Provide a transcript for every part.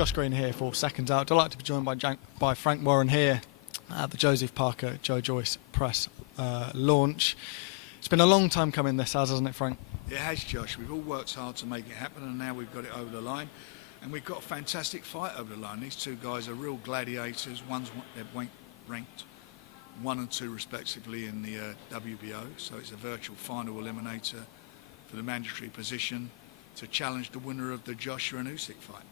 Josh Green here for Seconds Out. Delighted to be joined by Frank Warren here at the Joseph Parker, Joe Joyce press launch. It's been a long time coming this has, hasn't it, Frank? It has, Josh. We've all worked hard to make it happen, and now we've got it over the line. And we've got a fantastic fight over the line. These two guys are real gladiators. They're ranked 1 and 2 respectively in the WBO, so it's a virtual final eliminator for the mandatory position to challenge the winner of the Joshua and Usyk fight.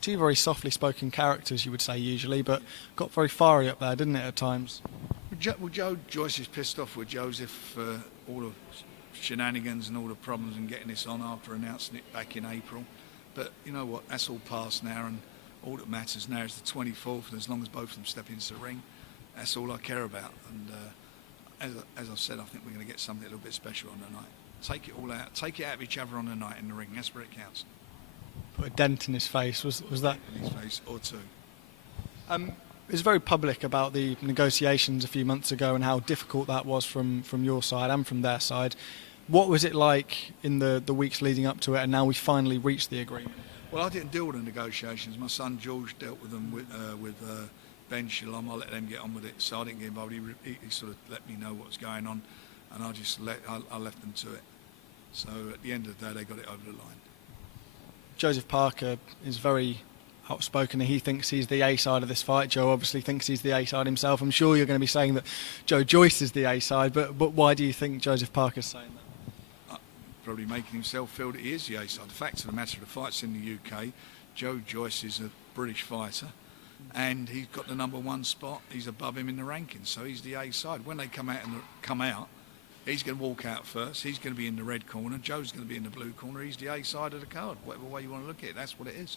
Two very softly spoken characters, you would say usually, but got very fiery up there, didn't it, at times? Well, Joe Joyce is pissed off with Joseph for all the shenanigans and all the problems in getting this on after announcing it back in April. But you know what, that's all past now, and all that matters now is the 24th, and as long as both of them step into the ring, that's all I care about. And as I said, I think we're going to get something a little bit special on the night. Take it all out, take it out of each other on the night in the ring, that's where it counts. Put a dent in his face, was that? In his face, or two. It was very public about the negotiations a few months ago and how difficult that was from your side and from their side. What was it like in the weeks leading up to it, and now we finally reached the agreement? Well, I didn't deal with the negotiations. My son George dealt with them with Ben Shalom. I let them get on with it, so I didn't get involved. He sort of let me know what was going on, and I left them to it. So at the end of the day, they got it over the line. Joseph Parker is very outspoken. He thinks he's the A side of this fight. Joe obviously thinks he's the A side himself. I'm sure you're going to be saying that Joe Joyce is the A side, but why do you think Joseph Parker's saying that? Probably making himself feel that he is the A side. The fact of the matter, the fight's in the UK. Joe Joyce is a British fighter, and he's got the #1 spot. He's above him in the rankings, so he's the A side. When they come out, he's going to walk out first. He's going to be in the red corner. Joe's going to be in the blue corner. He's the A side of the card. Whatever way you want to look at it, that's what it is.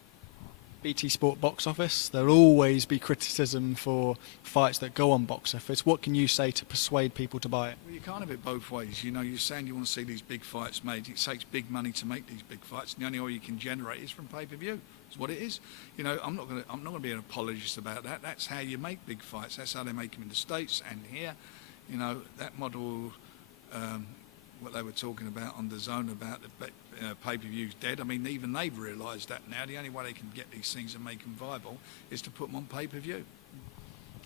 BT Sport box office, there'll always be criticism for fights that go on box office. What can you say to persuade people to buy it? Well, you can't have it both ways. You know, you're saying you want to see these big fights made. It takes big money to make these big fights, and the only way you can generate is from pay-per-view. It's what it is. You know, I'm not going to be an apologist about that. That's how you make big fights. That's how they make them in the States and here. You know, that model. What they were talking about on the zone about the pay-per-view's dead. I mean, even they've realised that now. The only way they can get these things and make them viable is to put them on pay-per-view.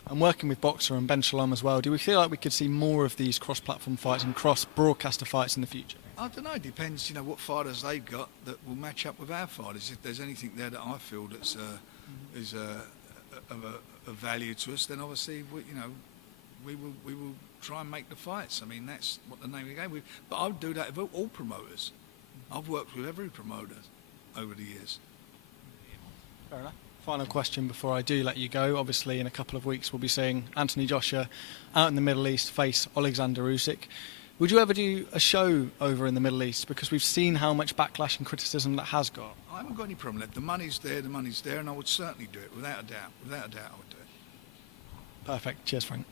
And working with Boxer and Ben Shalom as well, do we feel like we could see more of these cross-platform fights and cross-broadcaster fights in the future? I don't know. It depends, you know, what fighters they've got that will match up with our fighters. If there's anything there that I feel that's is of a value to us, then obviously, we will try and make the fights. I mean, that's what the name of the game is. But I would do that with all promoters. I've worked with every promoter over the years. Fair enough. Final question before I do let you go. Obviously, in a couple of weeks, we'll be seeing Anthony Joshua out in the Middle East face Alexander Usyk. Would you ever do a show over in the Middle East? Because we've seen how much backlash and criticism that has got. I haven't got any problem with it. The money's there, and I would certainly do it, without a doubt. Without a doubt, I would do it. Perfect. Cheers, Frank.